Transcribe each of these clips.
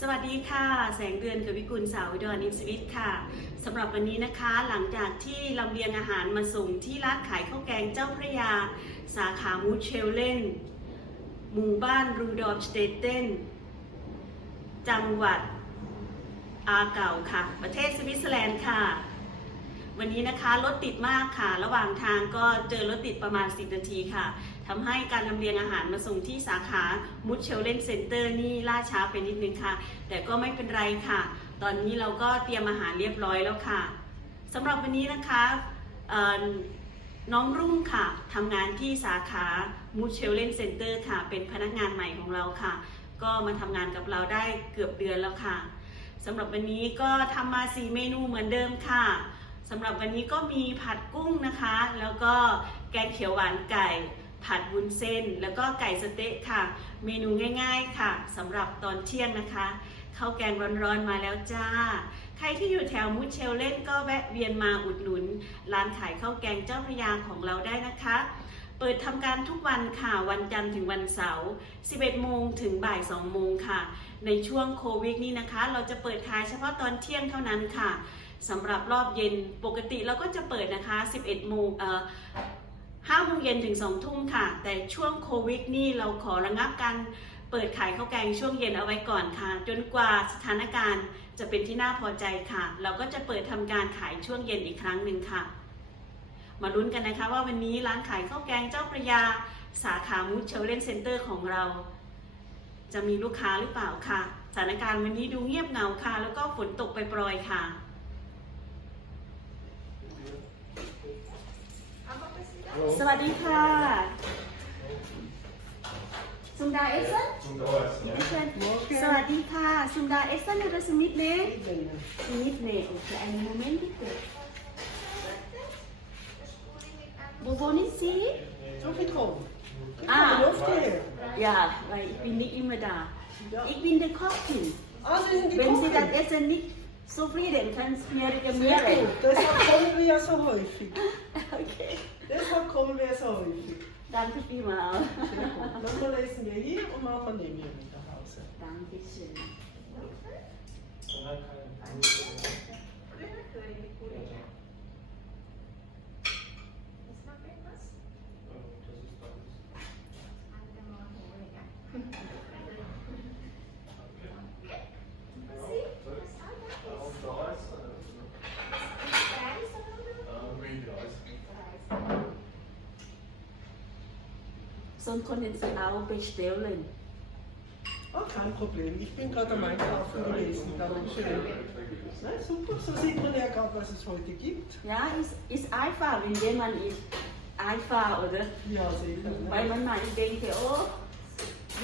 สวัสดีค่ะ แสงเดือนกับวิกุลสาวอุดรอินสวิตค่ะสำหรับวันนี้นะคะ หลังจากที่ลำเลียงอาหารมาส่งที่ร้านขายข้าวแกงเจ้าพระยา สาขามูเชลเลนหมู่บ้านรูดอร์สเตเทนจังหวัดอาเก่าค่ะ ประเทศสวิตเซอร์แลนด์ค่ะ วันนี้นะคะรถติดมากค่ะ ระหว่างทางก็เจอรถติดประมาณ 10 นาทีค่ะ ทำให้การลำเลียงอาหารมาส่งที่สาขามุชเชลเลนเซ็นเตอร์นี่ล่าช้าไปนิดนึงค่ะ แต่ก็ไม่เป็นไรค่ะ ตอนนี้เราก็เตรียมอาหารเรียบร้อยแล้วค่ะสำหรับวันนี้นะคะน้องรุ่งค่ะทำงานที่สาขามูเชลเลนเซ็นเตอร์ค่ะ เป็นพนักงานใหม่ของเราค่ะ ก็มาทำงานกับเราได้เกือบเดือนแล้วค่ะสำหรับวันนี้ก็ทำมา4เมนูเหมือนเดิมค่ะสำหรับวันนี้ก็มีผัดกุ้งนะคะ แล้วก็แกงเขียวหวานไก่ ผัดวุ้นเส้น แล้วก็ไก่สเต๊ะค่ะ เมนูง่ายๆค่ะสำหรับตอนเที่ยงนะคะข้าวแกงร้อนๆมาแล้วจ้า ใครที่อยู่แถวมุชเชลเล่นก็แวะเวียนมาอุดหนุน ร้านขายข้าวแกงเจ้าพระยาของเราได้นะคะ เปิดทำการทุกวันค่ะ วันจันทร์ถึงวันเสาร์ 11 โมงถึงบ่าย 2 โมงค่ะ ในช่วงโควิดนี้นะคะ เราจะเปิดขายเฉพาะตอนเที่ยงเท่านั้นค่ะสำหรับรอบเย็นปกติเราก็จะเปิดนะคะ 11 โมงเอ่อ 5โมงเย็นถึง2ทุ่มค่ะ แต่ช่วงโควิดนี่เราขอระงับการเปิดขายข้าวแกงช่วงเย็นเอาไว้ก่อนค่ะ จนกว่าสถานการณ์จะเป็นที่น่าพอใจค่ะ เราก็จะเปิดทำการขายช่วงเย็นอีกครั้งหนึ่งค่ะ มาลุ้นกันนะคะว่าวันนี้ร้านขายข้าวแกงเจ้าพระยา สาขามูเชลเลนเซ็นเตอร์ของเรา จะมีลูกค้าหรือเปล่าค่ะ สถานการณ์วันนี้ดูเงียบเหงาค่ะ แล้วก็ฝนตกไปปรยค่ะ สวัสดีค่ะซุมดาเอ็กซ์ Zum Doors, ja. สวัสดีค่ะซุมดาเอ็กซ์เนี่ยสมิธเน่สมิธเน่โอเคอันนี้โมเมนต์ที่เกิดโบโบนี่สิ Zoveel kom. Ik Ah. heb een hoofdkeer. Ja, weil ich bin nicht immer da. Ja. Ich bin der Kochkin. Ah, Sie sind die Wenn Sie das Kochen. Essen nicht zufrieden, können Sie mir Sehr reklamieren. gut. Deshalb kommen wir ja so häufig. Okay. gekommen wäre, zo, auch richtig. Danke vielmals. Dann verlassen wir hier und machen wir nehmen hier mit nach Hause. Dankeschön. Sonst können Sie auch bestellen. Ah, kein Problem. Ich bin gerade am Einkaufen gewesen. Dankeschön. Na, super. So sieht man ja gerade, was es heute gibt. Ja, ist, ist einfach, wenn jemand ist einfach, oder? Ja, sicher. Weil man mal denkt, oh,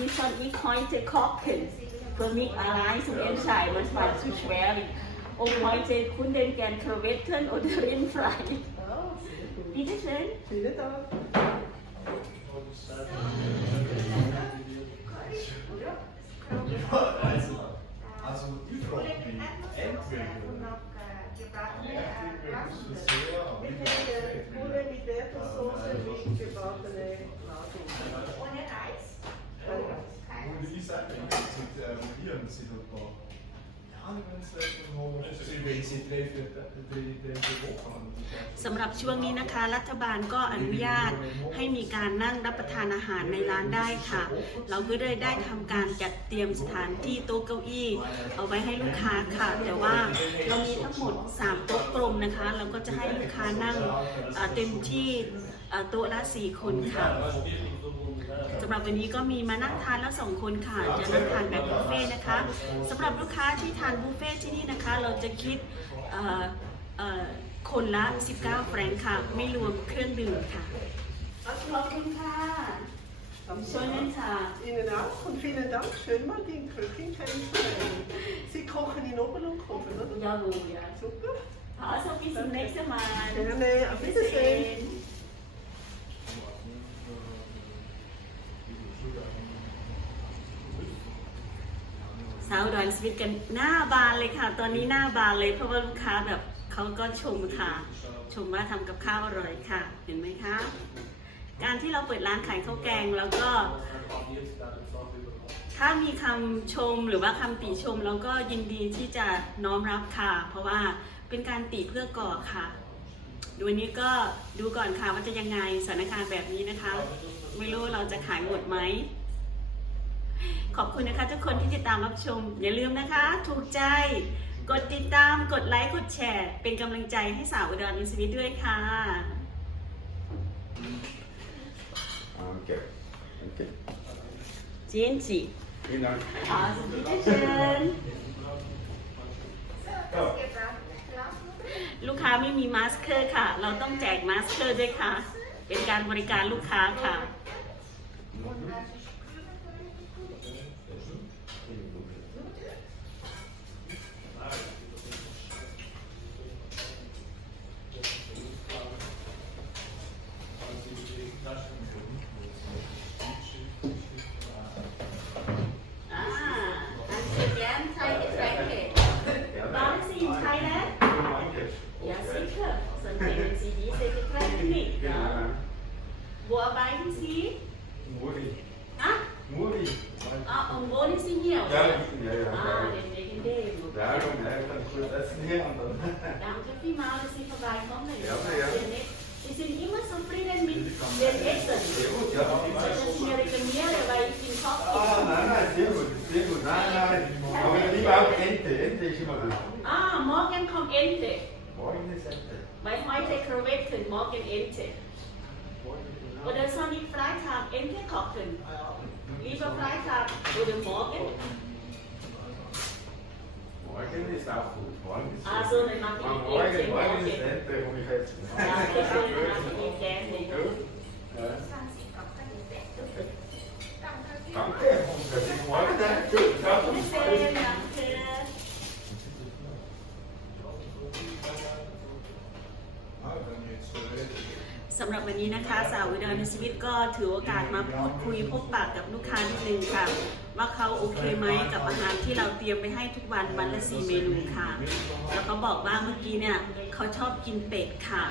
wie soll ich heute kochen? Für mich allein zu entscheiden, manchmal zu schwierig. Ob heute Kunden gern Krevetten oder Rindfleisch. Ah, sehr gut. Bitte schön. Vielen Dank. Ohne Eis? Ohne Eis. Ohne Eis. Ohne Eis. Ohne Eis. Ohne Eis. Ohne Eis. Ohne Eis. Ohne Eis. สำหรับช่วงนี้นะคะ รัฐบาลก็อนุญาตให้มีการนั่งรับประทานอาหารในร้านได้ค่ะ เราก็ได้ได้ทำการจัดเตรียมสถานที่โต๊ะเก้าอี้ เอาไว้ให้ลูกค้าค่ะ แต่ว่าเรามีทั้งหมด 3 โต๊ะกลมนะคะ เราก็จะให้ลูกค้านั่งเต็มที่โต๊ะละ 4 คนค่ะสำหรับวันนี้ก็มีมานั่งทานแล้วสองคนค่ะ จะนั่งทานแบบบุฟเฟ่ต์นะคะสำหรับลูกค้าที่ทานบุฟเฟ่ต์ที่นี่นะคะ เราจะคิดเอ่อเอ่อคนละ 19 แฟรงค์ค่ะ ไม่รวมเครื่องดื่มค่ะ ขอบคุณค่ะชวนกันค่ะ Ihnen auch und vielen Dank. Schön mal den Köchin kennenzulernen. Sie kochen in Oberlunghofen, oder? Jawohl, ja. Super. Also bis zum nächsten Mal. Gerne. Auf Wiedersehen. าวดอนสวิตกันหน้าบานเลยค่ะ ตอนนี้หน้าบานเลยเพราะว่าลูกค้าแบบเขาก็ชมค่ะ ชมว่าทำกับข้าวอร่อยค่ะ เห็นไหมคะ การที่เราเปิดร้านขายข้าวแกงแล้วก็ ถ้ามีคำชมหรือว่าคำติชมเราก็ยินดีที่จะน้อมรับค่ะ เพราะว่าเป็นการติเพื่อก่อค่ะดูวันนี้ก็ดูก่อนค่ะว่าจะยังไงสถานการณ์แบบนี้นะคะ ไม่รู้เราจะขายหมดไหม ขอบคุณนะคะทุกคนที่ติดตามรับชม อย่าลืมนะคะ ถูกใจ กดติดตาม กดไลค์ กดแชร์ เป็นกำลังใจให้สาวอุดรอินสวิตด้วยค่ะ Okay. Okay. จินจิ Vielen Dank. อ๋อสวัสดีเชิญลูกค้าไม่มีมาสเคอร์ค่ะ เราต้องแจกมาสเคอร์ด้วยค่ะ เป็นการบริการลูกค้าค่ะ Danke vielmals, dass Sie vorbeikommen. Ja, ja. Sie sind immer zufrieden mit dem Essen. Sehr gut, ja. Dass ich mir reklamiere, weil ich bin Koch. Ah, nein, nein, sehr gut, sehr gut. Nein, nein. Aber lieber auch Ente. Ente ist immer gut. Ah, morgen kommt Ente. Morgen ist Ente. Weil heute Krevetten, morgen Ente. Oder soll ich Freitag Ente kochen? Lieber Freitag oder morgen? South Food. Ah, so they must be dancing. Why is that. ในชีวิตก็ถือโอกาสมาพูดคุยพบปากกับลูกค้านิดนึงค่ะ ว่าเขาโอเคไหมกับอาหารที่เราเตรียมไปให้ทุกวันวันละสี่เมนูค่ะ แล้วก็บอกว่าเมื่อกี้เนี่ยเขาชอบกินเป็ดค่ะ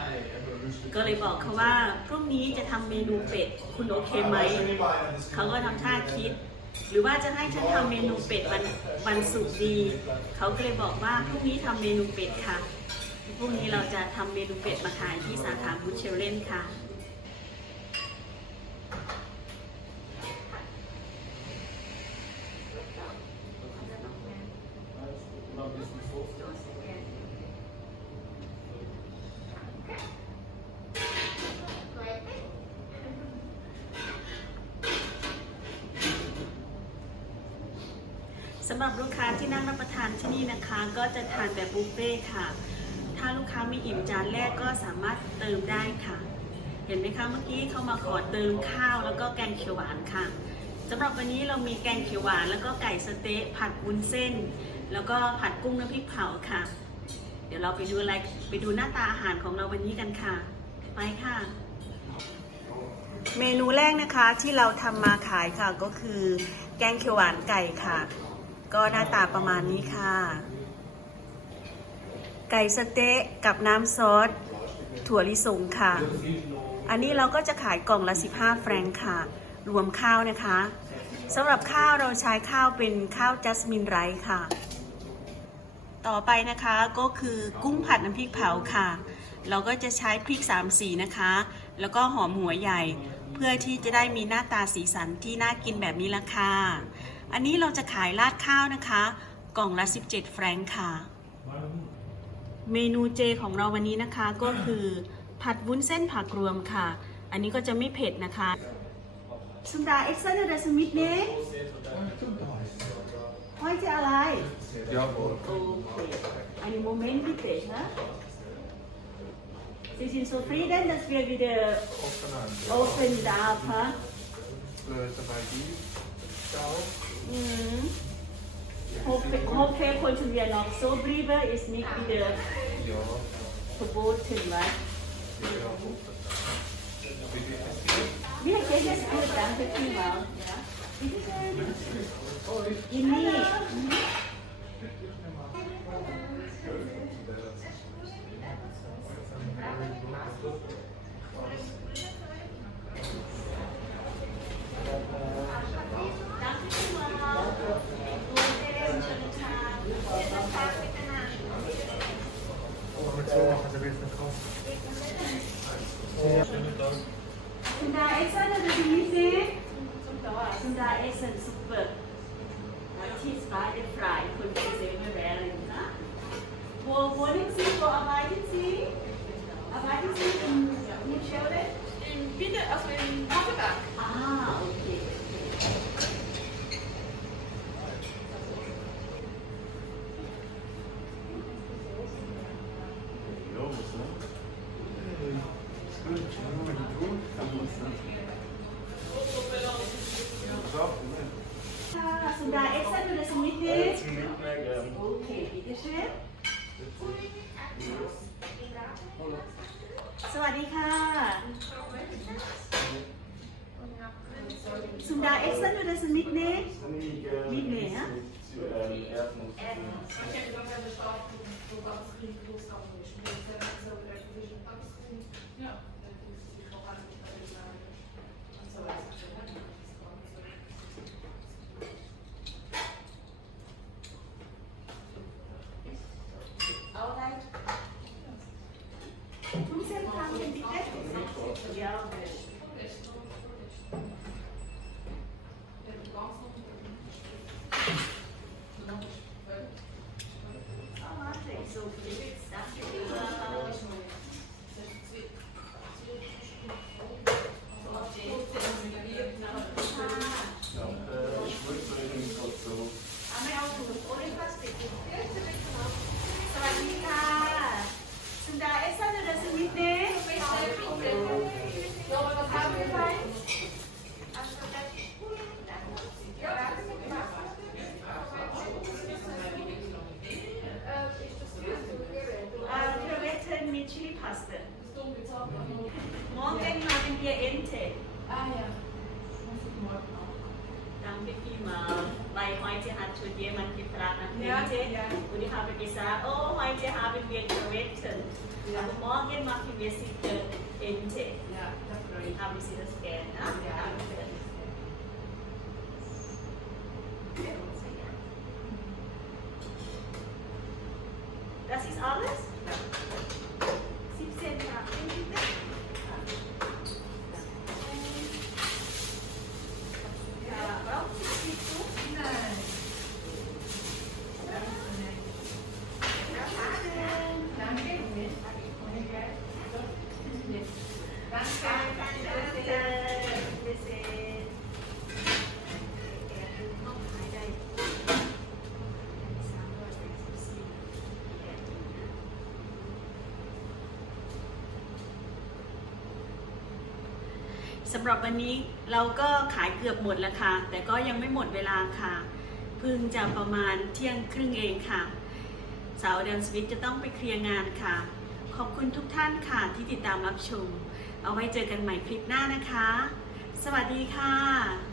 ก็เลยบอกเขาว่าพรุ่งนี้จะทำเมนูเป็ดคุณโอเคไหมเขาก็ทำท่าคิดหรือว่าจะให้ฉันทำเมนูเป็ดวันวันศุกร์ดี เขาก็เลยบอกว่าพรุ่งนี้ทำเมนูเป็ดค่ะ พรุ่งนี้เราจะทำเมนูเป็ดมาขายที่สาขาบูเชลเลนค่ะ สำ หรับลูกค้าที่นั่งรับประทานที่นี่นะคะ ก็จะทานแบบบุฟเฟ่ค่ะ ถ้าลูกค้าไม่อิ่มจานแรกก็สามารถเติมได้ค่ะ เห็นไหมคะเมื่อกี้เขามาขอเติมข้าวแล้วก็แกงเขียวหวานค่ะสำหรับวันนี้เรามีแกงเขียวหวานแล้วก็ไก่สเต๊ะผัดวุ้นเส้น แล้วก็ผัดกุ้งน้ำพริกเผาค่ะ เดี๋ยวเราไปดูอะไรไปดูหน้าตาอาหารของเราวันนี้กันค่ะ ไปค่ะ เมนูแรกนะคะที่เราทำมาขายค่ะก็คือ แกงเขียวหวานไก่ค่ะ ก็หน้าตาประมาณนี้ค่ะ ไก่สเต๊ะกับน้ำซอส ถั่วลิสงค่ะ อันนี้เราก็จะขายกล่องละ 15 แฟรงค์ค่ะ รวมข้าวนะคะสำหรับข้าวเราใช้ข้าวเป็นข้าวจัสมินไรซ์ค่ะ ต่อไปนะคะก็คือกุ้งผัดน้ำพริกเผาค่ะ เราก็จะใช้พริก3สีนะคะ แล้วก็หอมหัวใหญ่ เพื่อที่จะได้มีหน้าตาสีสันที่น่ากินแบบนี้ละค่ะ อันนี้เราจะขายราดข้าวนะคะ กล่องละ 17 แฟรงค์ค่ะ เมนูเจของเราวันนี้นะคะก็คือผัดวุ้นเส้นผักรวมค่ะ อันนี้ก็จะไม่เผ็ดนะคะสุดาเอ็กซ์เซนเดอร์สมิธเน่ห้อยจะอะไร Jawohl. Okay. Einen Moment bitte. Hä? Sie sind zufrieden, dass wir wieder open darf, Huh? Mm. Hopefully, hope kontrollerar också. Bredvid är mitt i det. På båten, va? Vi har gett oss på den för timmar. Inni. ดีค่ะสุดาเอ็กซ์นูเดสมิธเน่ Nie gerne. Mitnehmen, ja? Zu, 동생 다음 때 Weil heute hat schon jemand gefragt nach Ja, Ente. ja. Und ich habe gesagt, oh, heute haben wir Krevetten. Ja. Aber morgen machen wir sicher Ente. Ja, ich. Haben Sie das gern? Ne? Ja. Danke. สำหรับวันนี้เราก็ขายเกือบหมดแล้วค่ะ แต่ก็ยังไม่หมดเวลาค่ะ พึ่งจะประมาณเที่ยงครึ่งเองค่ะ สาวเดนสวิตจะต้องไปเคลียร์งานค่ะ ขอบคุณทุกท่านค่ะที่ติดตามรับชม เอาไว้เจอกันใหม่คลิปหน้านะคะ สวัสดีค่ะ